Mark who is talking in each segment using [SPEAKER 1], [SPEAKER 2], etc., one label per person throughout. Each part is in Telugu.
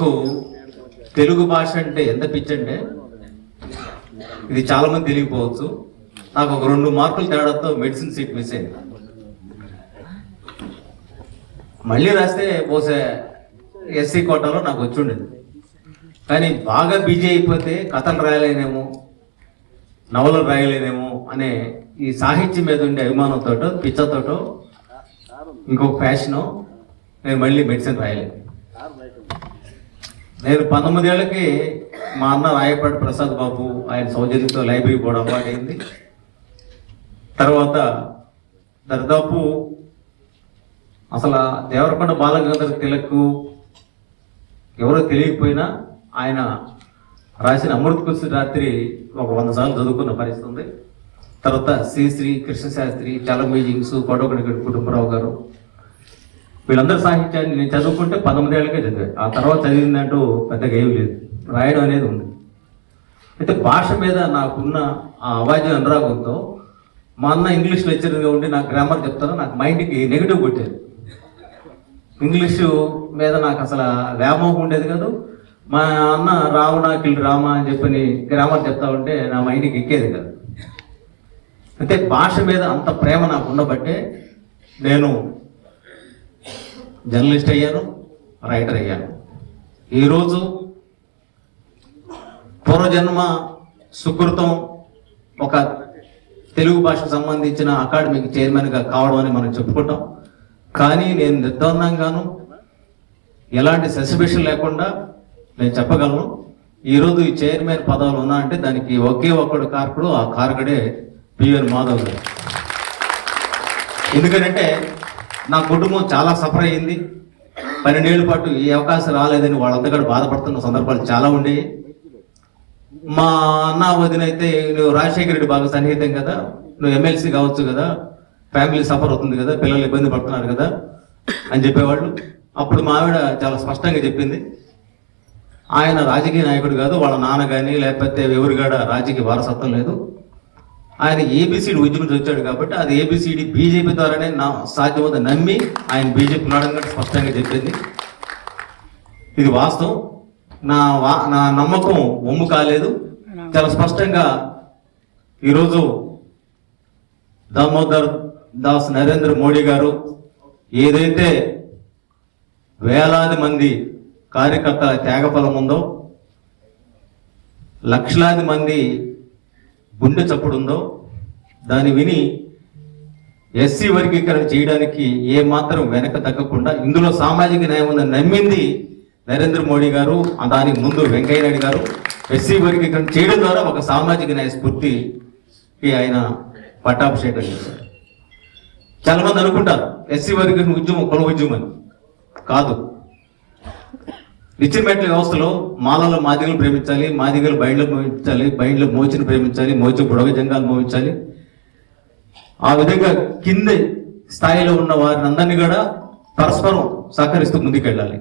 [SPEAKER 1] నాకు తెలుగు భాష అంటే ఎంత పిచ్చంటే ఇది చాలా మంది తెలియకపోవచ్చు. నాకు ఒక రెండు మార్కులు తేడాతో మెడిసిన్ సీట్ మిస్ అయింది. మళ్ళీ రాస్తే పోసే ఎస్సీ కోటాలో నాకు వచ్చి ఉండేది. కానీ బాగా బిజీ అయిపోతే కథలు రాయలేనేమో నవలలు రాయలేనేమో అనే ఈ సాహిత్యం మీద ఉండే అభిమానంతో పిచ్చతోటో ఇంకొక ఫ్యాషను నేను మళ్ళీ మెడిసిన్ రాయలేదు. నేను పంతొమ్మిది ఏళ్ళకి మా అన్న రాయపాటి ప్రసాద్ బాబు ఆయన సౌజన్యంతో లైబ్రరీ కూడా అలవాటైంది. తర్వాత దరిదాపు అసలు దేవరకొండ బాలగంధర్ తిలక్ ఎవరో తెలియకపోయినా ఆయన రాసిన అమృత కుర్సి రాత్రి ఒక వంద సార్లు చదువుకున్న పరిస్థితి ఉంది. తర్వాత శ్రీశ్రీ కృష్ణశాస్త్రి చలమేజింగ్స్ కొడవకడి కుటుంబరావు గారు వీళ్ళందరి సాహిత్యాన్ని నేను చదువుకుంటే పదమూడేళ్ళకే చదివాను. ఆ తర్వాత చదివిందంటూ పెద్దగా ఏం లేదు. రాయడం అనేది ఉంది. అయితే భాష మీద నాకున్న ఆ అవాజ్యం అనురాగంతో మా అన్న ఇంగ్లీష్ లెక్చర్గా ఉండి నాకు గ్రామర్ చెప్తారో నాకు మైండ్కి నెగిటివ్ కొట్టేది. ఇంగ్లీషు మీద నాకు అసలు వ్యామోహం ఉండేది కాదు. మా అన్న రావణాకిల్ రామ అని చెప్పని గ్రామర్ చెప్తా ఉంటే నా మైండ్కి ఎక్కేది కాదు. అయితే భాష మీద అంత ప్రేమ నాకు ఉండబట్టే నేను జర్నలిస్ట్ అయ్యాను రైటర్ అయ్యాను. ఈరోజు పూర్వజన్మ సుకృతం ఒక తెలుగు భాషకు సంబంధించిన అకాడమిక్ చైర్మన్గా కావడం అని మనం చెప్పుకుంటాం. కానీ నేను నిర్ద్వందంగాను ఎలాంటి సస్పెషన్ లేకుండా నేను చెప్పగలను. ఈరోజు ఈ చైర్మన్ పదవులు ఉన్నా అంటే దానికి ఒకే ఒక్కడు కార్కుడు ఆ కార్కుడే పిఎన్ మాధవ్ గారు. ఎందుకంటే నా కుటుంబం చాలా సఫర్ అయ్యింది. పన్నెండేళ్ళ పాటు ఈ అవకాశం రాలేదని వాళ్ళంతా కూడా బాధపడుతున్న సందర్భాలు చాలా ఉండేవి. మా అన్న వదిన అయితే నువ్వు రాజశేఖర రెడ్డి బాగా సన్నిహితం కదా నువ్వు ఎమ్మెల్సీ కావచ్చు కదా ఫ్యామిలీ సఫర్ అవుతుంది కదా పిల్లలు ఇబ్బంది పడుతున్నారు కదా అని చెప్పేవాళ్ళు. అప్పుడు మా ఆవిడ చాలా స్పష్టంగా చెప్పింది. ఆయన రాజకీయ నాయకుడు కాదు వాళ్ళ నాన్న కానీ లేకపోతే ఎవరు కూడా రాజకీయ వారసత్వం లేదు. ఆయన ఏబిసిడి ఉద్యమం వచ్చాడు కాబట్టి అది ఏబిసిడి బీజేపీ ద్వారానే నా సాధ్యమవుతుంది నమ్మి ఆయన బీజేపీ నాడంగా స్పష్టంగా చెప్పింది. ఇది వాస్తవం. నా వా నా నమ్మకం ఒమ్ము కాలేదు. చాలా స్పష్టంగా ఈరోజు దామోదర్ దాస్ నరేంద్ర మోడీ గారు ఏదైతే వేలాది మంది కార్యకర్తల త్యాగఫలం ఉందో లక్షలాది మంది గుండె చప్పుడుందో దాన్ని విని ఎస్సీ వర్గీకరణ చేయడానికి ఏ మాత్రం వెనక తగ్గకుండా ఇందులో సామాజిక న్యాయం ఉందని నమ్మింది నరేంద్ర మోడీ గారు దానికి ముందు వెంకయ్య నాయుడు గారు. ఎస్సీ వర్గీకరణ చేయడం ద్వారా ఒక సామాజిక న్యాయ స్ఫూర్తికి ఆయన పట్టాభిషేకం చేశారు. చాలా మంది అనుకుంటారు ఎస్సీ వర్గీకరణ ఉద్యమం కుల ఉద్యమం కాదు. నిత్యమెట్ల వ్యవస్థలో మాలలో మాదిగలు ప్రేమించాలి మాదిగలు బయళ్ళు ప్రేమించాలి బైండ్లు మోచిని ప్రేమించాలి మోచి బుడగ జంగాలు మోహించాలి. ఆ విధంగా కింది స్థాయిలో ఉన్న వారిని అందరినీ కూడా పరస్పరం సహకరిస్తూ ముందుకెళ్ళాలి.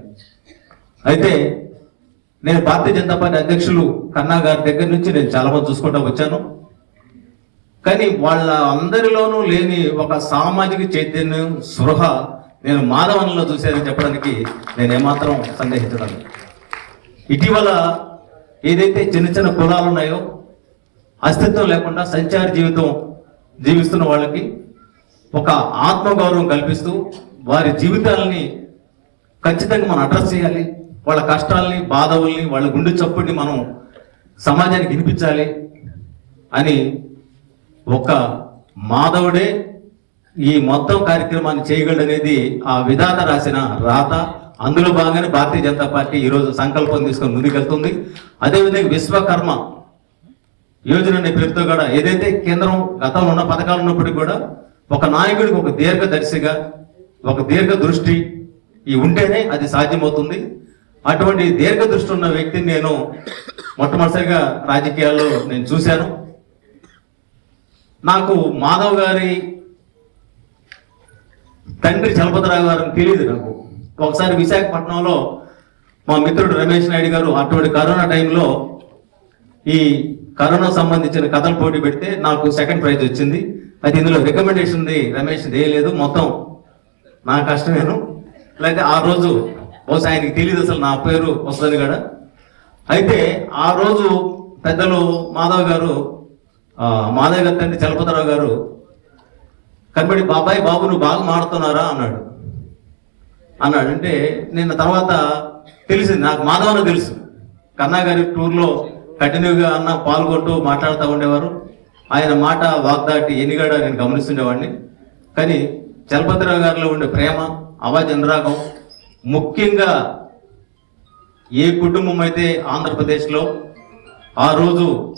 [SPEAKER 1] అయితే నేను భారతీయ జనతా పార్టీ అధ్యక్షులు కన్నా గారి దగ్గర నుంచి నేను చాలా మంది చూసుకుంటా వచ్చాను. కానీ వాళ్ళ అందరిలోనూ లేని ఒక సామాజిక చైతన్యం స్పృహ నేను మాధవన్లో చూశానని చెప్పడానికి నేను ఏమాత్రం సందేహించడం ఇటీవల ఏదైతే చిన్న చిన్న కులాలు ఉన్నాయో అస్తిత్వం లేకుండా సంచార జీవితం జీవిస్తున్న వాళ్ళకి ఒక ఆత్మగౌరవం కల్పిస్తూ వారి జీవితాలని ఖచ్చితంగా మనం అడ్రస్ చేయాలి. వాళ్ళ కష్టాలని బాధవుల్ని వాళ్ళ గుండె చప్పుడిని మనం సమాజానికి వినిపించాలి అని ఒక మాధవుడే ఈ మొత్తం కార్యక్రమాన్ని చేయగలడనేది ఆ విధాత రాసిన రాత. అందులో భాగంగానే భారతీయ జనతా పార్టీ ఈరోజు సంకల్పం తీసుకొని ముందుకెళ్తుంది. అదేవిధంగా విశ్వకర్మ యోజన అనే పేరుతో కూడా ఏదైతే కేంద్రం గతంలో ఉన్న పథకాలు ఉన్నప్పటికీ కూడా ఒక నాయకుడికి ఒక దీర్ఘదర్శిగా ఒక దీర్ఘ దృష్టి ఈ ఉంటేనే అది సాధ్యమవుతుంది. అటువంటి దీర్ఘ దృష్టి ఉన్న వ్యక్తిని నేను మొట్టమొదటిసారిగా రాజకీయాల్లో నేను చూశాను. నాకు మాధవ్ గారి తండ్రి చలపతిరావు గారు తెలియదు నాకు. ఒకసారి విశాఖపట్నంలో మా మిత్రుడు రమేష్ నాయుడు గారు అటువంటి కరోనా టైంలో ఈ కరోనా సంబంధించిన కథలు పోటీ పెడితే నాకు సెకండ్ ప్రైజ్ వచ్చింది. అయితే ఇందులో రికమెండేషన్ రమేష్ లేదు మొత్తం నా కష్టమేను. లేకపోతే ఆ రోజు బహుశా ఆయనకి తెలియదు అసలు నా పేరు వస్తుంది కదా అయితే ఆ రోజు పెద్దలు మాధవ్ గారు మాధవ్ గారి తండ్రి చలపతిరావు గారు కనబడి బాబాయ్ బాబు నువ్వు బాగా మాడుతున్నారా? అన్నాడు. అన్నాడు. అంటే నేను తర్వాత తెలిసింది. నాకు మాధవన తెలుసు. కన్నా గారి టూర్లో కంటిన్యూగా అన్న పాల్గొంటూ మాట్లాడుతూ ఉండేవారు. ఆయన మాట వాగ్దాటి ఎనిగాడ నేను గమనిస్తుండేవాడిని. కానీ చలపతిరావు గారిలో ఉండే ప్రేమ అవాజ్ అనురాగం ముఖ్యంగా ఏ కుటుంబం అయితే ఆంధ్రప్రదేశ్లో ఆ రోజు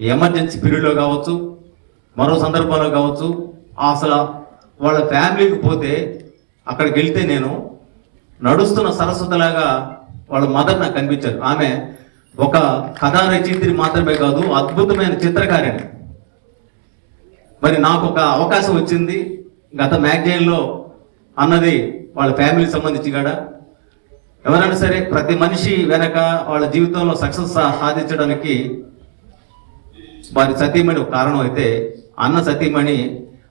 [SPEAKER 1] ఎమర్జెన్సీ పీరియడ్లో కావచ్చు మరో సందర్భంలో కావచ్చు. అసలు వాళ్ళ ఫ్యామిలీకి పోతే అక్కడికి వెళ్తే నేను నడుస్తున్న సరస్వతిలాగా వాళ్ళ మదర్ నాకు కనిపించారు. ఆమె ఒక కథా రచయిత్రి మాత్రమే కాదు అద్భుతమైన చిత్రకారిణి. మరి నాకు ఒక అవకాశం వచ్చింది. గత మ్యాగజైన్లో అన్నది వాళ్ళ ఫ్యామిలీకి సంబంధించి కూడా. ఎవరైనా సరే ప్రతి మనిషి వెనక వాళ్ళ జీవితంలో సక్సెస్ సాధించడానికి వారి సతీమణి కారణం అయితే అన్న సతీమణి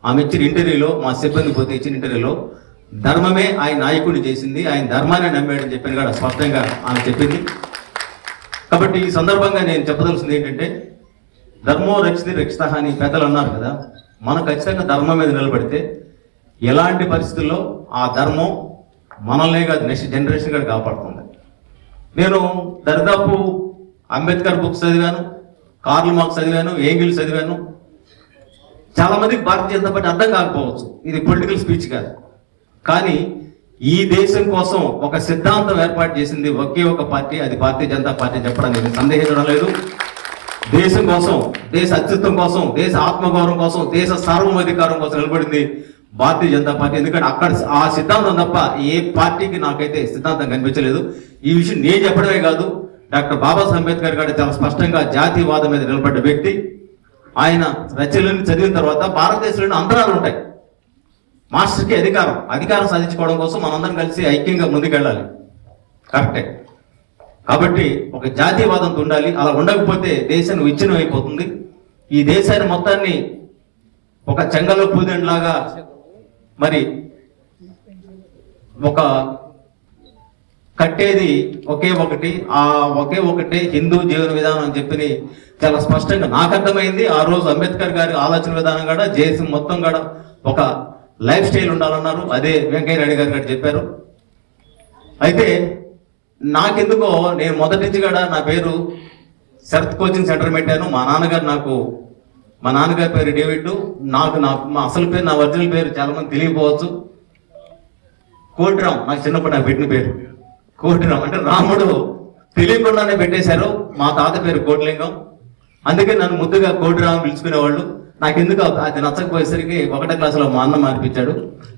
[SPEAKER 1] ఆమె ఇచ్చిన ఇంటర్వ్యూలో మా సిబ్బంది పోతే ఇచ్చిన ఇంటర్వ్యూలో ధర్మమే ఆయన నాయకుడిని చేసింది ఆయన ధర్మాన్ని నమ్మాడని చెప్పిన కూడా స్పష్టంగా ఆమె చెప్పింది. కాబట్టి ఈ సందర్భంగా నేను చెప్పదలసింది ఏంటంటే ధర్మో రక్షిత రక్షిత అని పెద్దలు అన్నారు కదా మనం ఖచ్చితంగా ధర్మం మీద నిలబడితే ఎలాంటి పరిస్థితుల్లో ఆ ధర్మం మనల్నే కాదు నెక్స్ట్ జనరేషన్ కూడా కాపాడుతుంది. నేను దరిదాపు అంబేద్కర్ బుక్స్ చదివాను కార్ల్ మార్క్స్ చదివాను ఏంగిల్ చదివాను చాలా మందికి భారతీయ జనతా పార్టీ అర్థం కాకపోవచ్చు. ఇది పొలిటికల్ స్పీచ్ కాదు. కానీ ఈ దేశం కోసం ఒక సిద్ధాంతం ఏర్పాటు చేసింది ఒకే ఒక పార్టీ అది భారతీయ జనతా పార్టీ చెప్పడానికి నేను సందేహించడం లేదు. దేశం కోసం దేశ అస్తిత్వం కోసం దేశ ఆత్మగౌరవం కోసం దేశ సార్వమధికారం కోసం నిలబడింది భారతీయ జనతా పార్టీ. ఎందుకంటే అక్కడ ఆ సిద్ధాంతం తప్ప ఏ పార్టీకి నాకైతే సిద్ధాంతం కనిపించలేదు. ఈ విషయం నేను చెప్పడమే కాదు డాక్టర్ బాబాసాహెబ్ అంబేద్కర్ గారు చాలా స్పష్టంగా జాతీయవాదం మీద నిలబడ్డ వ్యక్తి. ఆయన రచనలను చదివిన తర్వాత భారతదేశంలో అంతరాలు ఉంటాయి. మాస్టర్కి అధికారం అధికారం సాధించుకోవడం కోసం మనందరం కలిసి ఐక్యంగా ముందుకెళ్ళాలి. కరెక్టే. కాబట్టి ఒక జాతీయవాదంతో ఉండాలి అలా ఉండకపోతే దేశాన్ని విచ్ఛిన్నం అయిపోతుంది ఈ దేశాన్ని మొత్తాన్ని ఒక చెంగలో పూదెండ్లాగా మరి ఒక కట్టేది ఒకే ఒకటి ఆ ఒకే ఒకటే హిందూ జీవన విధానం అని చెప్పి చాలా స్పష్టంగా నాకు అర్థమైంది. ఆ రోజు అంబేద్కర్ గారి ఆలోచన విధానం కూడా దేశం మొత్తం కూడా ఒక లైఫ్ స్టైల్ ఉండాలన్నారు. అదే వెంకయ్య నాయుడు గారు కూడా చెప్పారు. అయితే నాకెందుకో నేను మొదటి నుంచి కూడా నా పేరు శరత్ కోచింగ్ సెంటర్ పెట్టాను. మా నాన్నగారు నాకు మా నాన్నగారి పేరు డేవిడ్. నాకు నా మా అసలు పేరు నా ఒరిజినల్ పేరు చాలా మంది తెలియకపోవచ్చు. కోటిరామ్ నాకు చిన్నప్పుడు నాకు పెట్టిన పేరు. కోటిరామ్ అంటే రాముడు. తెలియకుండానే పెట్టేశారు. మా తాత పేరు కోటిలింగం. అందుకే నన్ను ముద్దుగా కోటిరామ్ పిలుచుకునేవాళ్ళు. నాకు ఎందుకు అది నచ్చకపోయేసరికి ఒకటో క్లాసులో మా అన్న మార్పించాడు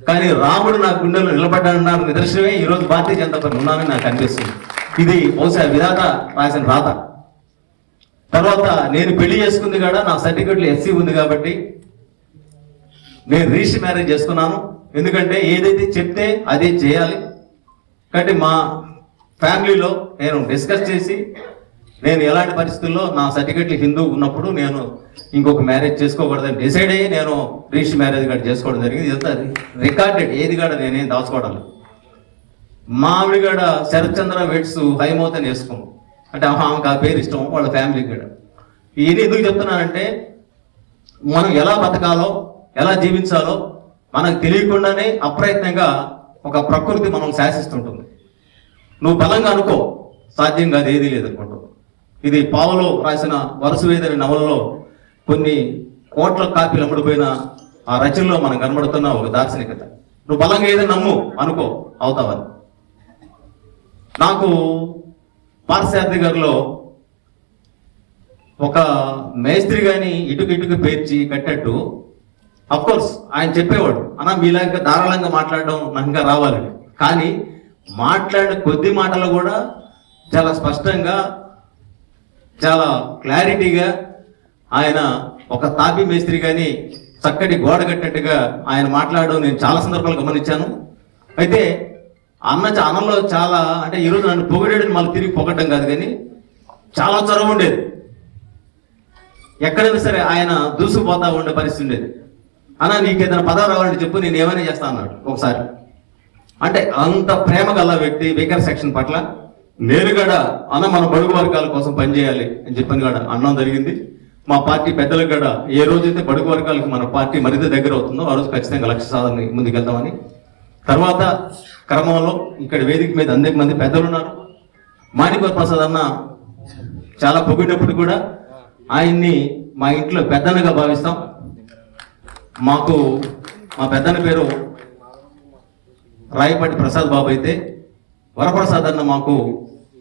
[SPEAKER 1] కానీ రాముడు నా గుండెలో నిలబడ్డాడన్న నిదర్శనమే ఈ రోజు భారతీయ జనతా పార్టీ ఉన్నానని నాకు అనిపిస్తుంది. ఇది బహుశా విధాత రాసిన రాత. తర్వాత నేను పెళ్ళి చేసుకుంది కూడా నా సర్టిఫికెట్లు ఎస్సీ ఉంది కాబట్టి నేను రిజిస్టర్ మ్యారేజ్ చేసుకున్నాను. ఎందుకంటే ఏదైతే చెప్తే అదే చేయాలి. కాబట్టి మా ఫ్యామిలీలో నేను డిస్కస్ చేసి నేను ఎలాంటి పరిస్థితుల్లో నా సర్టిఫికెట్లు హిందూ ఉన్నప్పుడు నేను ఇంకొక మ్యారేజ్ చేసుకోకూడదని డిసైడ్ అయ్యి నేను రిజిస్టర్ మ్యారేజ్ కూడా చేసుకోవడం జరిగింది. ఇదంతా రికార్డెడ్ ఏది కూడా నేనేం దాచుకోవడం లేదు. మా ఆవిడ శరత్చంద్ర వెట్స్ హైమౌత్ అని అంటే ఆమెకు ఆ పేరు ఇష్టం వాళ్ళ ఫ్యామిలీకి కూడా. ఇది ఎందుకు చెప్తున్నానంటే మనం ఎలా బతకాలో ఎలా జీవించాలో మనకు తెలియకుండానే అప్రయత్నంగా ఒక ప్రకృతి మనం శాసిస్తుంటుంది. నువ్వు బలంగా అనుకో సాధ్యం కాదు ఏదీ లేదనుకుంటావు ఇది పావులో రాసిన వరుసవేదని నవలలో కొన్ని కోట్ల కాపీలు అమ్ముడుపోయిన ఆ రచనలో మనం కనబడుతున్న ఒక దార్శనికత. నువ్వు బలంగా ఏదైనా నమ్ము అనుకో అవుతావని నాకు పార్శార్థి గారిలో ఒక మేస్త్రి గాని ఇటుకు ఇటుకు పేర్చి కట్టట్టు కోర్స్ ఆయన చెప్పేవాడు అన్న మీలాగా ధారాళంగా మాట్లాడడం నంగా రావాలని. కానీ మాట్లాడే కొద్ది మాటలు కూడా చాలా స్పష్టంగా చాలా క్లారిటీగా ఆయన ఒక తాపి మేస్త్రి కానీ చక్కటి గోడ కట్టినట్టుగా ఆయన మాట్లాడడం నేను చాలా సందర్భాలు గమనించాను. అయితే అన్న అన్నంలో చాలా అంటే ఈరోజు నన్ను పొగిడేయడం మళ్ళీ తిరిగి పొగడం కాదు కానీ చాలా చొరవ ఉండేది. ఎక్కడైనా సరే ఆయన దూసుకుపోతా ఉండే పరిస్థితి ఉండేది. అన్న నీకు ఏదైనా పదవి రావాలంటే చెప్పు నేను ఏమైనా చేస్తా అన్నాడు ఒకసారి. అంటే అంత ప్రేమ గల వ్యక్తి వికర సెక్షన్ పట్ల నేను కూడా అన్న మన బడుగు వర్గాల కోసం పనిచేయాలి అని చెప్పని కూడా అన్నం జరిగింది. మా పార్టీ పెద్దలకు కూడా ఏ రోజైతే బడుగు వర్గాలకు మన పార్టీ మరింత దగ్గర అవుతుందో ఆ రోజు ఖచ్చితంగా లక్ష్య సాధన ముందుకెళ్తామని. తర్వాత క్రమంలో ఇక్కడ వేదిక మీద అనేక మంది పెద్దలు ఉన్నారు. మాణిక ప్రసాద్ అన్న చాలా పొగిడినప్పుడు కూడా ఆయన్ని మా ఇంట్లో పెద్దనగా భావిస్తాం. మాకు మా పెద్దన పేరు రాయపాటి ప్రసాద్ బాబు అయితే వరప్రసాద్ అన్న మాకు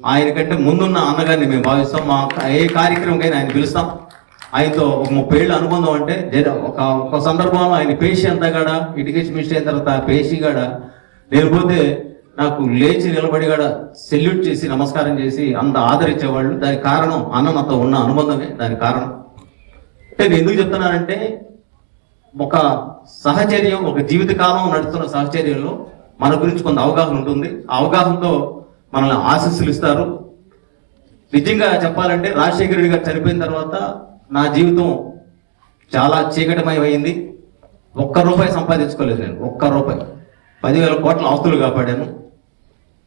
[SPEAKER 1] ఆయన కంటే ముందున్న అన్నగారిని మేము భావిస్తాం. మా ఏ కార్యక్రమంకైనా ఆయన పిలుస్తాం. ఆయనతో ఒక ముప్పై ఏళ్ళ అనుబంధం అంటే ఒక ఒక సందర్భంలో ఆయన పేషి అంతా కాడ ఇటుకేసి మిస్ట్ అయిన తర్వాత పేషి కాడ లేకపోతే నాకు లేచి నిలబడి కూడా సెల్యూట్ చేసి నమస్కారం చేసి అంత ఆదరించేవాళ్ళు. దానికి కారణం అన్న నాతో ఉన్న అనుబంధమే. దానికి కారణం. అంటే నేను ఎందుకు చెప్తున్నానంటే ఒక సహచర్యం ఒక జీవితకాలం నడుస్తున్న సహచర్యంలో మన గురించి కొంత అవగాహన ఉంటుంది. ఆ అవగాహనతో మనల్ని ఆశీస్సులు ఇస్తారు నిజంగా చెప్పాలంటే రాజశేఖర రెడ్డి గారు చనిపోయిన తర్వాత నా జీవితం చాలా చీకటిమయం అయింది ఒక్క రూపాయి సంపాదించుకోలేదు నేను. ఒక్క రూపాయి. పదివేల కోట్ల ఆస్తులు కాపాడాను.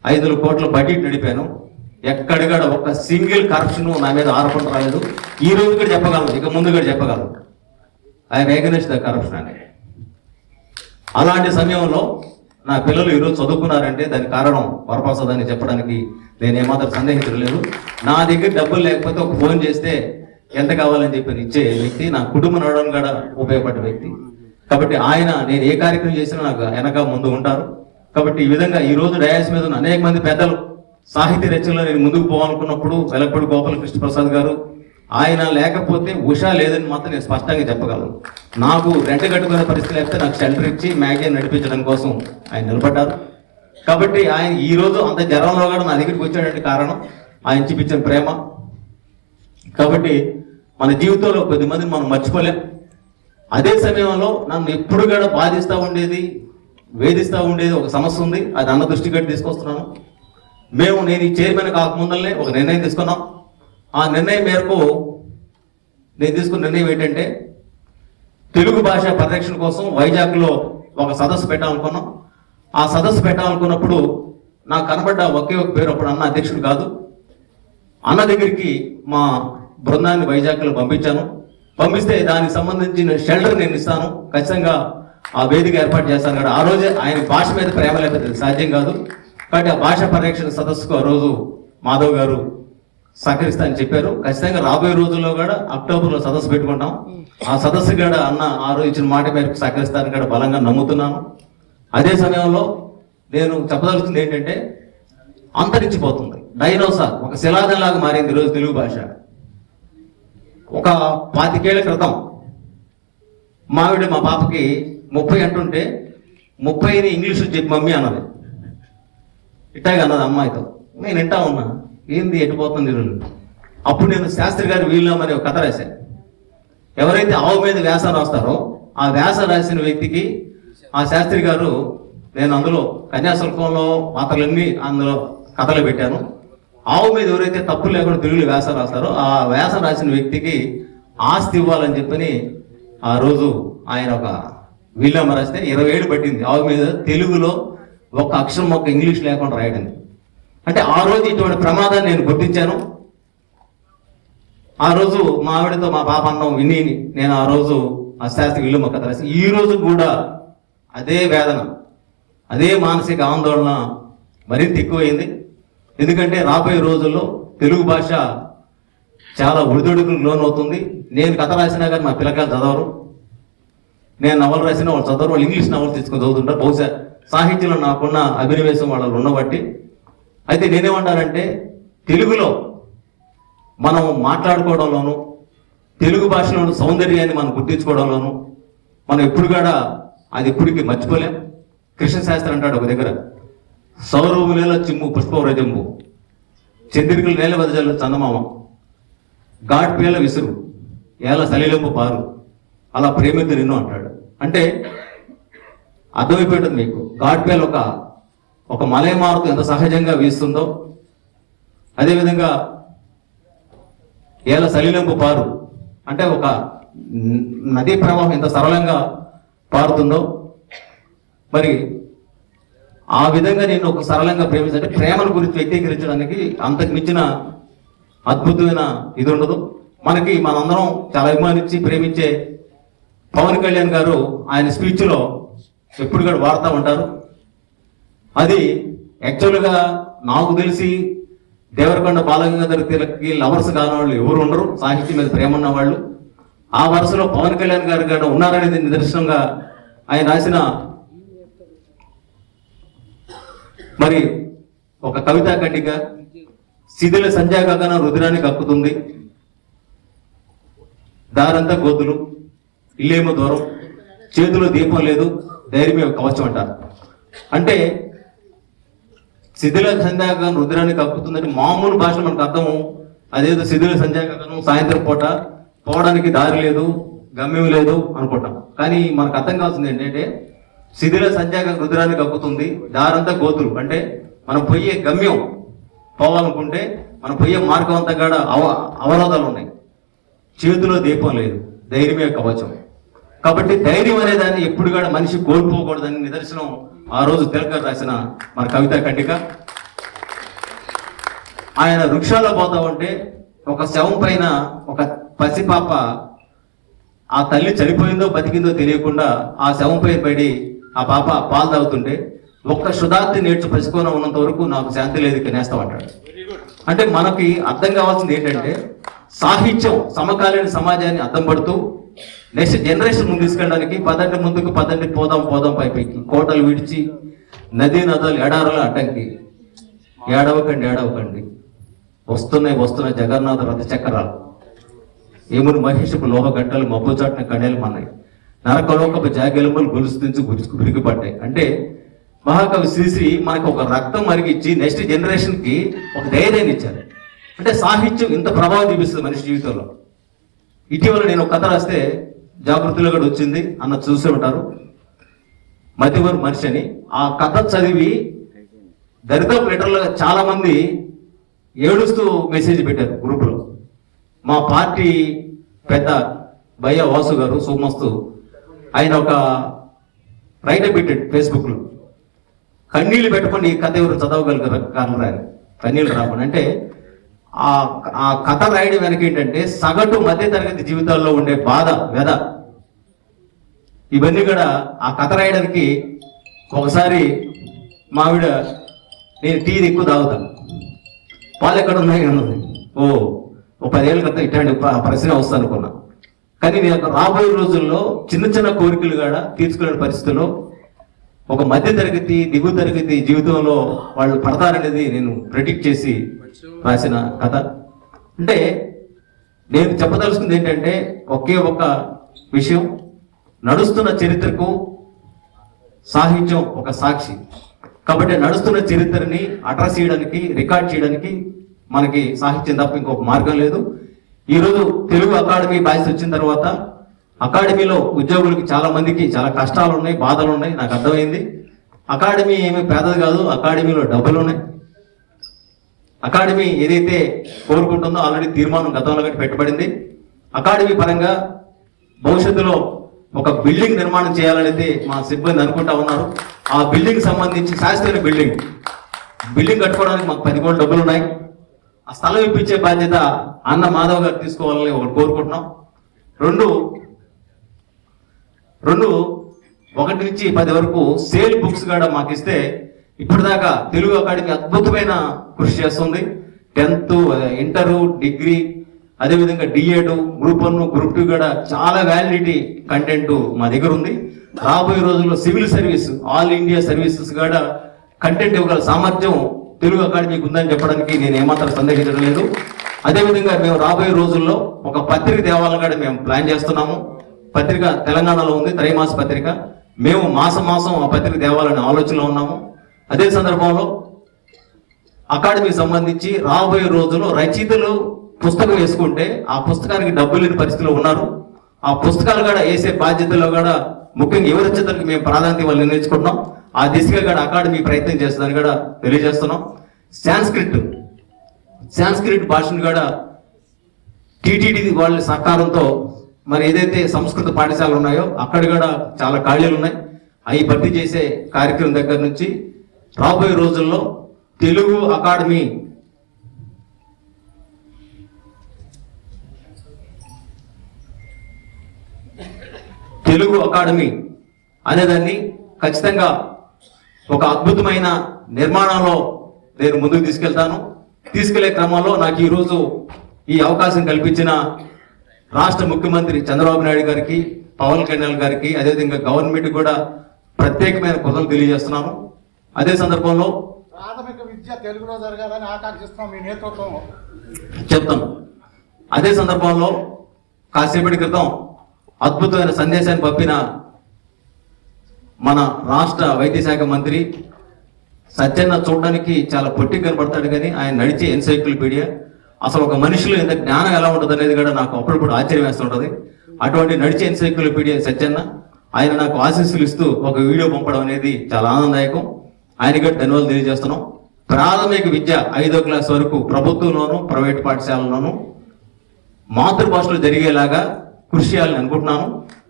[SPEAKER 1] ఐదు కోట్ల బడ్జెట్ నడిపాను. ఎక్కడికడ ఒక్క సింగిల్ కరప్షన్ నా మీద ఆరోపణ రాలేదు. ఈ రోజు కూడా చెప్పగలను. ఇక ముందు కూడా చెప్పగలను. ఐ రేగనెస్ ద కరప్షన్ అనే. అలాంటి సమయంలో నా పిల్లలు ఈరోజు చదువుకున్నారంటే దానికి కారణం వరప్రసాద్ అని చెప్పడానికి నేను ఏమాత్రం సందేహించలేదు నా దగ్గర డబ్బులు లేకపోతే ఒక ఫోన్ చేస్తే ఎంత కావాలని చెప్పి ఇచ్చే వ్యక్తి నా కుటుంబ నడవడం కూడా ఉపయోగపడ్డ వ్యక్తి. కాబట్టి ఆయన నేను ఏ కార్యక్రమం చేసినా నాకు వెనక ముందు ఉంటారు. కాబట్టి ఈ విధంగా ఈ రోజు డయాస్ మీద ఉన్న అనేక మంది పెద్దలు సాహిత్య రచనలో నేను ముందుకు పోవాలనుకున్నప్పుడు వెలగపూడి గోపాలకృష్ణ ప్రసాద్ గారు ఆయన లేకపోతే ఉషా లేదని మాత్రం నేను స్పష్టంగా చెప్పగలను. నాకు రెంట్ కట్టుకునే పరిస్థితి లేకపోతే నాకు షెల్టర్ ఇచ్చి మ్యాగజైన్ నడిపించడం కోసం ఆయన నిలబడ్డారు. కాబట్టి ఆయన ఈ రోజు అంత జ్వరంలో కూడా నా దగ్గరికి వచ్చాడంటే కారణం ఆయన చూపించిన ప్రేమ. కాబట్టి మన జీవితంలో కొద్ది మందిని మనం మర్చిపోలేం. అదే సమయంలో నన్ను ఎప్పుడు కూడా బాధిస్తూ ఉండేది వేధిస్తూ ఉండేది ఒక సమస్య ఉంది. అది అన్న దృష్టి కట్టి తీసుకొస్తున్నాను. మేము నేను ఈ చైర్మన్ కాకముందలనే ఒక నిర్ణయం తీసుకున్నాం. ఆ నిర్ణయం మేరకు నేను తీసుకున్న నిర్ణయం ఏంటంటే తెలుగు భాష పరిరక్షణ కోసం వైజాగ్లో ఒక సదస్సు పెట్టాలనుకున్నాం. ఆ సదస్సు పెట్టాలనుకున్నప్పుడు నాకు కనబడ్డ ఒకే ఒక పేరు అప్పుడు అన్న అధ్యక్షుడు కాదు. అన్న దగ్గరికి మా బృందాన్ని వైజాగ్లో పంపించాను. పంపిస్తే దానికి సంబంధించిన షెల్టర్ నేను ఇస్తాను. ఖచ్చితంగా ఆ వేదిక ఏర్పాటు చేస్తాను. కదా ఆ రోజే ఆయన భాష మీద ప్రేమ లేకపోతే సాధ్యం కాదు. కాబట్టి ఆ భాష పరిరక్షణ సదస్సుకు ఆ రోజు మాధవ్ గారు సహకరిస్తా అని చెప్పారు. ఖచ్చితంగా రాబోయే రోజుల్లో కూడా అక్టోబర్లో సదస్సు పెట్టుకుంటాం. ఆ సదస్సు కూడా అన్న ఆ రోజు ఇచ్చిన మాట మేరకు సహకరిస్తారని కూడా బలంగా నమ్ముతున్నాను. అదే సమయంలో నేను చెప్పదలుచుకుంది ఏంటంటే అంతరించిపోతుంది. డైనోసార్ ఒక శిలాదంలాగా మారింది ఈరోజు తెలుగు భాష. ఒక పాతికేళ్ళ క్రితం మావిడ మా పాపకి ముప్పై అంటుంటే ముప్పైని ఇంగ్లీష్ చెప్పి మమ్మీ అన్నది. ఇట్టాగా అన్నది అమ్మాయితో. నేను వింటా ఉన్నా. ఏంది ఎట్టుపోతుంది ఈరోజు? అప్పుడు నేను శాస్త్రి గారి వీళ్ళు మరి ఒక కథ రాశాను ఎవరైతే ఆవు మీద వ్యాస రాస్తారో ఆ వ్యాసం రాసిన వ్యక్తికి ఆ శాస్త్రి గారు నేను అందులో కన్యాశుల్కంలో పాత్రలన్నీ అందులో కథలు పెట్టాను. ఆవు మీద ఎవరైతే తప్పు లేకుండా తెలుగులో వ్యాస రాస్తారో ఆ వ్యాసం రాసిన వ్యక్తికి ఆస్తి ఇవ్వాలని చెప్పని ఆ రోజు ఆయన ఒక వీళ్ళమ్మ రాస్తే ఇరవై ఏళ్ళు పట్టింది. ఆవు మీద తెలుగులో ఒక అక్షరం ఒక ఇంగ్లీష్ లేకుండా రాయడానికి అంటే ఆ రోజు ఇటువంటి ప్రమాదాన్ని నేను గుర్తించాను. ఆ రోజు మా ఆవిడతో మా పాప అన్నం విని నేను ఆ రోజు ఆ శాస్త్రి ఇల్లు మొక్క రాసి ఈ రోజు కూడా అదే వేదన అదే మానసిక ఆందోళన మరింత ఎక్కువైంది. ఎందుకంటే రాబోయే రోజుల్లో తెలుగు భాష చాలా ఒడిదొడుకులకు లోనవుతుంది. నేను కథ రాసినా కానీ మా పిల్లకాయలు చదవరు. నేను నవలు రాసినా వాళ్ళు చదవరు వాళ్ళు ఇంగ్లీష్ నవలు తీసుకొని చదువుతుంటారు. బహుశా సాహిత్యంలో నాకున్న అభినవేశం వాళ్ళు ఉండబట్టి అయితే నేనేమంటానంటే తెలుగులో మనం మాట్లాడుకోవడంలోనూ తెలుగు భాషలోని సౌందర్యాన్ని మనం గుర్తించుకోవడంలోనూ మనం ఎప్పుడు కూడా అది ఎప్పటికీ మర్చిపోలేం. కృష్ణశాస్త్రి అంటాడు ఒక దగ్గర సౌరవు నేల చిమ్ము పుష్పవ్రజంబు చంద్రికలు నేల వదజల్లు చందమామ గాడ్ పేల విసురు ఏల సలిలంబు పారు అలా ప్రేమిద్దు నిన్ను అంటాడు. అంటే అర్థమైపోయింది మీకు గాడ్ పేల ఒక ఒక మలయమారుతు ఎంత సహజంగా వీస్తుందో అదేవిధంగా ఏల సలిలంపు పారు. అంటే ఒక నదీ ప్రవాహం ఎంత సరళంగా పారుతుందో మరి ఆ విధంగా నేను ఒక సరళంగా ప్రేమించంటే ప్రేమను గురించి వ్యక్తీకరించడానికి అంతకు మించిన అద్భుతమైన ఇది ఉండదు. మనకి మనందరం చాలా అభిమానించి ప్రేమించే పవన్ కళ్యాణ్ గారు ఆయన స్పీచ్లో ఎప్పుడు కూడా వాడుతూ ఉంటారు. అది యాక్చువల్గా నాకు తెలిసి దేవరకొండ బాలగంగాధర తిలక్కి లవర్స్ కాని వాళ్ళు ఎవరు ఉండరు. సాహిత్యం మీద ప్రేమ ఉన్న వాళ్ళు ఆ వరుసలో పవన్ కళ్యాణ్ గారు కూడా ఉన్నారనేది నిదర్శనంగా ఆయన రాసిన మరి ఒక కవితా ఖండిక శిథిల సంధ్యా గగనం రుద్రానికి కక్కుతుంది. దారంతా గోతులు. ఇల్లేమో దూరం. చేతిలో దీపం లేదు. ధైర్యమే కవచం అంటారు. అంటే శిథిల సంధ్యాగం రుద్రానికి కక్కుతుందని మామూలు భాష మనకు అర్థము. అదేదో శిథిల సంధ్యాగం సాయంత్రం పూట పోవడానికి దారి లేదు గమ్యం లేదు అనుకుంటాం. కానీ మనకు అర్థం కావాల్సింది ఏంటంటే శిథిల సంధ్యాగం రుద్రానికి కక్కుతుంది దారంతా గోతులు. అంటే మనం పోయే గమ్యం పోవాలనుకుంటే మనం పోయే మార్గం అంతా కూడా అవ అవరోధాలు ఉన్నాయి. చేతిలో దీపం లేదు ధైర్యమే కవచం కాబట్టి ధైర్యం అనే దాన్ని ఎప్పుడు కూడా మనిషి కోల్పోకూడదని నిదర్శనం ఆ రోజు తిలకర్ రాసిన మన కవిత ఖండిక. ఆయన వృక్షాల్లో పోతా ఉంటే ఒక శవం పైన ఒక పసిపాప ఆ తల్లి చనిపోయిందో బతికిందో తెలియకుండా ఆ శవం పైన పడి ఆ పాప పాలు తాగుతుంటే ఒక్క శుధార్థి నేర్చు పసుకోన ఉన్నంత వరకు నాకు శాంతి లేదు తినేస్తామంటాడు అంటే మనకి అర్థం కావాల్సింది ఏంటంటే సాహిత్యం సమకాలీన సమాజాన్ని అర్థం పడుతూ నెక్స్ట్ జనరేషన్ ముందు తీసుకెళ్ళడానికి పదండి ముందుకు పదండి పోదాం పోదాం పైపైకి కోటలు విడిచి నదీ నదులు ఎడారుల అడ్డంకి. ఏడవకండి ఏడవకండి. వస్తున్నాయి వస్తున్నాయి జగన్నాథ రథ చక్రాలు. ఏముని మహేషపు లోహ గంటలు మబ్బు చాటిన కణేలు మన్నాయి నరకలోకపు జాగెలములు గొలుసు గురుచుకు విరిగిపడ్డాయి అంటే మహాకవి శ్రీశ్రీ మనకు ఒక రక్తం మరిగిచ్చి నెక్స్ట్ జనరేషన్కి ఒక ధైర్యాన్ని ఇచ్చారు. అంటే సాహిత్యం ఇంత ప్రభావం చూపిస్తుంది మనిషి జీవితంలో. ఇటీవల నేను ఒక కథ రాస్తే జాగృతిలో కూడా వచ్చింది అన్న చూసే ఉంటారు. మధ్యవర్ మనిషి అని. ఆ కథ చదివి దరిదాపు లీటర్లుగా చాలా మంది ఏడుస్తూ మెసేజ్ పెట్టారు గ్రూపులో. మా పార్టీ పెద్ద భయ్య వాసు గారు సోమస్తు ఆయన ఒక రైటర్ పెట్టాడు ఫేస్బుక్లో. కన్నీళ్ళు పెట్టుకొని ఈ కథ ఎవరు చదవగలిగారు కారణం రాయని కన్నీళ్ళు రాకుండా. అంటే ఆ ఆ కథ రాయడం వెనక ఏంటంటే సగటు మధ్య తరగతి జీవితాల్లో ఉండే బాధ వ్యధ. ఇవన్నీ కూడా ఆ కథ రాయడానికి ఒకసారి మావిడ నేను టీ ఎక్కువ తాగుతాను. పాలు ఎక్కడ ఉన్నాయి? అన్నది. ఓ ఓ పదేళ్ళ క్రితం ఇట్లాంటి పరిస్థితి ప్రశ్న వస్తా అనుకున్నా కానీ నేను రాబోయే రోజుల్లో చిన్న చిన్న కోరికలు కూడా తీర్చుకునే పరిస్థితుల్లో ఒక మధ్య తరగతి దిగువ తరగతి జీవితంలో వాళ్ళు పడతారనేది నేను ప్రెడిక్ట్ చేసి రాసిన కథ. అంటే నేను చెప్పదలుచుకుంది ఏంటంటే ఒకే ఒక విషయం. నడుస్తున్న చరిత్రకు సాహిత్యం ఒక సాక్షి. కాబట్టి నడుస్తున్న చరిత్రని అడ్రస్ చేయడానికి రికార్డ్ చేయడానికి మనకి సాహిత్యం తప్ప ఇంకొక మార్గం లేదు. ఈరోజు తెలుగు అకాడమీ బాధ్యత వచ్చిన తర్వాత అకాడమీలో ఉద్యోగులకి చాలా మందికి చాలా కష్టాలు ఉన్నాయి బాధలు ఉన్నాయి నాకు అర్థమైంది. అకాడమీ ఏమి పేదది కాదు. అకాడమీలో డబ్బులు ఉన్నాయి అకాడమీ ఏదైతే కోరుకుంటుందో ఆల్రెడీ తీర్మానం గతంలో పెట్టబడింది. అకాడమీ పరంగా భవిష్యత్తులో ఒక బిల్డింగ్ నిర్మాణం చేయాలనేది మా సిబ్బంది అనుకుంటా ఉన్నారు. ఆ బిల్డింగ్ సంబంధించి శాస్త్రీయ బిల్డింగ్. బిల్డింగ్ కట్టుకోవడానికి మాకు పది కోట్ల డబ్బులు ఉన్నాయి. ఆ స్థలం ఇప్పించే బాధ్యత అన్న మాధవ్ గారు తీసుకోవాలని ఒకటి కోరుకుంటున్నాం. రెండు రెండు ఒకటి నుంచి పది వరకు సేల్ బుక్స్ కూడా మాకు ఇస్తే ఇప్పటిదాకా తెలుగు అకాడమీ అద్భుతమైన కృషి చేస్తుంది. టెన్త్ ఇంటరు డిగ్రీ అదేవిధంగా DEd group one group two కూడా చాలా వ్యాలిడిటీ కంటెంట్ మా దగ్గర ఉంది. రాబోయే రోజుల్లో civil service all India services కూడా కంటెంట్ ఇవ్వగల సామర్థ్యం తెలుగు అకాడమీకి ఉందని చెప్పడానికి నేను ఏమాత్రం సందేహించడం లేదు. అదేవిధంగా మేము రాబోయే రోజుల్లో ఒక పత్రిక దేవాలయం కూడా మేము ప్లాన్ చేస్తున్నాము. పత్రిక తెలంగాణలో ఉంది త్రైమాస పత్రిక. మేము మాసం మాసం ఆ పత్రిక దేవాలనే ఆలోచనలో ఉన్నాము. అదే సందర్భంలో అకాడమీకి సంబంధించి రాబోయే రోజుల్లో రచయితలు పుస్తకం వేసుకుంటే ఆ పుస్తకానికి డబ్బులు లేని పరిస్థితిలో ఉన్నారు. ఆ పుస్తకాలు కూడా వేసే బాధ్యతలో కూడా ముఖ్యంగా యువ రచయితలకు మేము ప్రాధాన్యత ఇవ్వాలి నిర్ణయించుకుంటున్నాం. ఆ దిశగా కూడా అకాడమీ ప్రయత్నం చేస్తుందని కూడా తెలియజేస్తున్నాం. సాంస్క్రిట్ సాంస్క్రిట్ భాషను కూడా టీటీడీ వాళ్ళ సహకారంతో మరి ఏదైతే సంస్కృత పాఠశాలలు ఉన్నాయో అక్కడ కూడా చాలా ఖాళీలు ఉన్నాయి. అవి భర్తీ చేసే కార్యక్రమం దగ్గర నుంచి రాబోయే రోజుల్లో తెలుగు అకాడమీ తెలుగు అకాడమీ అనేదాన్ని ఖచ్చితంగా ఒక అద్భుతమైన నిర్మాణంలో నేను ముందుకు తీసుకెళ్తాను. తీసుకెళ్ళే క్రమంలో నాకు ఈరోజు ఈ అవకాశం కల్పించిన రాష్ట్ర ముఖ్యమంత్రి చంద్రబాబు నాయుడు గారికి పవన్ కళ్యాణ్ గారికి అదేవిధంగా గవర్నమెంట్ కూడా ప్రత్యేకమైన కృతలు తెలియజేస్తున్నాను. అదే సందర్భంలో
[SPEAKER 2] ప్రాథమిక విద్య తెలుగులో జరగాలని ఆకాంక్షిస్తున్నాం మీ నేతృత్వం.
[SPEAKER 1] చెప్తాను అదే సందర్భంలో కాసేపటి క్రితం అద్భుతమైన సందేశాన్ని పంపిన మన రాష్ట్ర వైద్య శాఖ మంత్రి సత్యన్న చూడడానికి చాలా పొట్టి కనబడతాడు కానీ ఆయన నడిచే ఎన్సైక్లోపీడియా. అసలు ఒక మనిషిలో ఎంత జ్ఞానం ఎలా ఉంటుంది అనేది కూడా నాకు అప్పుడప్పుడు ఆశ్చర్యం వేస్తుంటది అటువంటి నడిచే ఎన్సైక్లోపీడియా సత్యన్న ఆయన నాకు ఆశీస్సులు ఇస్తూ ఒక వీడియో పంపడం అనేది చాలా ఆనందదాయకం. ఆయనకి కూడా ధన్యవాదాలు తెలియజేస్తున్నాం. ప్రాథమిక విద్య ఐదో క్లాస్ వరకు ప్రభుత్వంలోను ప్రైవేట్ పాఠశాలలోను మాతృభాషలో జరిగేలాగా కృషి చేయాలని అనుకుంటున్నాను.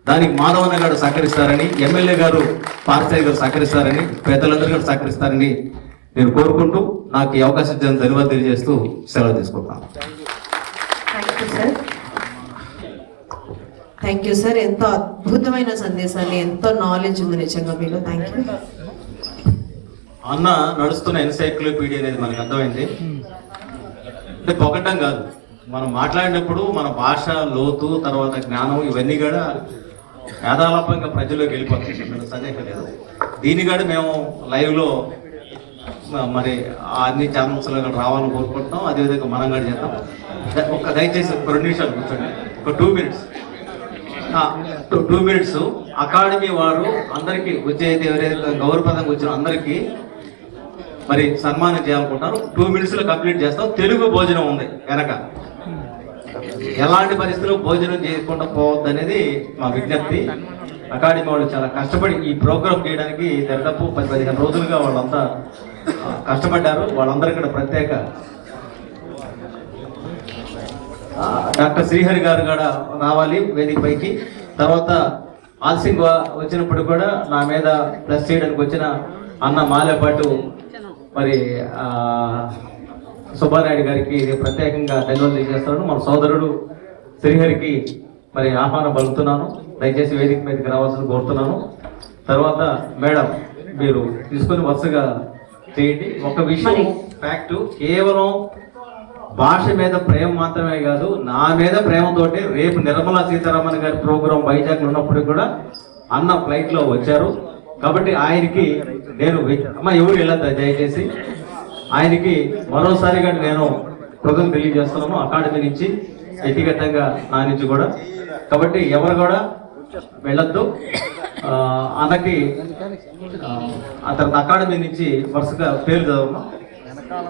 [SPEAKER 1] దానికి మాధవన్న గారు సహకరిస్తారని ఎమ్మెల్యే గారు పార్థసాయి గారు సహకరిస్తారని పేదలందరూ గారు సహకరిస్తారని నేను కోరుకుంటూ నాకు ఈ అవకాశం ఇచ్చిన ధన్యవాదాలు తెలియజేస్తూ సెలవు తీసుకుంటాను
[SPEAKER 3] thank you sir thank you sir ఎంతో అద్భుతమైన సందేశాన్ని ఎంతో నాలెడ్జ్ ఉంది నిజంగా మీరు థ్యాంక్ యూ
[SPEAKER 1] అన్న నడుస్తున్న ఎన్సైక్లోపీడియా అనేది మనకు అర్థమైంది. అంటే పొగటం కాదు. మనం మాట్లాడినప్పుడు మన భాష లోతు తర్వాత జ్ఞానం ఇవన్నీ కూడా యాదాలపంగా ప్రజల్లోకి వెళ్ళిపోతుంది సందేహం లేదు. దీన్ని కూడా మేము లైవ్లో మరి అన్ని ఛానల్స్లో రావాలని కోరుకుంటున్నాం. అదేవిధంగా మనం కూడా చేద్దాం. ఒక దయచేసి ఒక రెండు నిమిషాలు కూర్చోండి. ఒక two minutes two minutes academy వారు అందరికీ వచ్చే ఎవరైతే గౌరవప్రదంగా వచ్చిన అందరికీ మరి సన్మానం చేయాలనుకుంటారు టూ మినిట్స్లో కంప్లీట్ చేస్తాం. తెలుగు భోజనం ఉంది వెనక. ఎలాంటి పరిస్థితుల్లో భోజనం చేయకుండా పోవద్దు అనేది మా విజ్ఞప్తి. అకాడమీ వాళ్ళు చాలా కష్టపడి ఈ ప్రోగ్రామ్ చేయడానికి దాదాపు పది పదిహేను రోజులుగా వాళ్ళంతా కష్టపడ్డారు. వాళ్ళందరికీ కూడా ప్రత్యేక డాక్టర్ శ్రీహరి గారు కూడా రావాలి వేదిక పైకి. తర్వాత ఆల్సింగ్ వచ్చినప్పుడు కూడా నా మీద ప్లస్ చేయడానికి వచ్చిన అన్న మాలేపాటు మరి సుబ్బారాయుడు గారికి ప్రత్యేకంగా ధన్యవాదాలు తెలియజేస్తున్నాను. మన సోదరుడు శ్రీహరికి మరి ఆహ్వానం పలుకుతున్నాను. దయచేసి వేదిక మీదకి రావాల్సిన కోరుతున్నాను. తర్వాత మేడం మీరు తీసుకొని వరుసగా చేయండి. ఒక విషయం ఫ్యాక్ట్ కేవలం భాష మీద ప్రేమ మాత్రమే కాదు నా మీద ప్రేమతోటి రేపు నిర్మలా సీతారామన్ గారి ప్రోగ్రాం వైజాగ్ ఉన్నప్పుడు కూడా అన్న ఫ్లైట్లో వచ్చారు. కాబట్టి ఆయనకి నేను అమ్మ ఎవరు వెళ్ళద్దా? దయచేసి ఆయనకి మరోసారిగా నేను కృతజ్ఞత తెలియజేస్తున్నాము అకాడమీ నుంచి వ్యక్తిగతంగా నా నుంచి కూడా. కాబట్టి ఎవరు కూడా వెళ్ళొద్దు. అన్నకి అతని అకాడమీ నుంచి వరుసగా పేరు చదవమ్మా.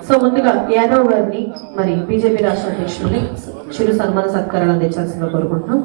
[SPEAKER 3] సో ముందుగా యాదవ్ గారిని మరి బీజేపీ రాష్ట్ర అధ్యక్షుడిని చిరు సన్మాన సత్కారాలు అందించాల్సిందిగా కోరుకుంటున్నాం.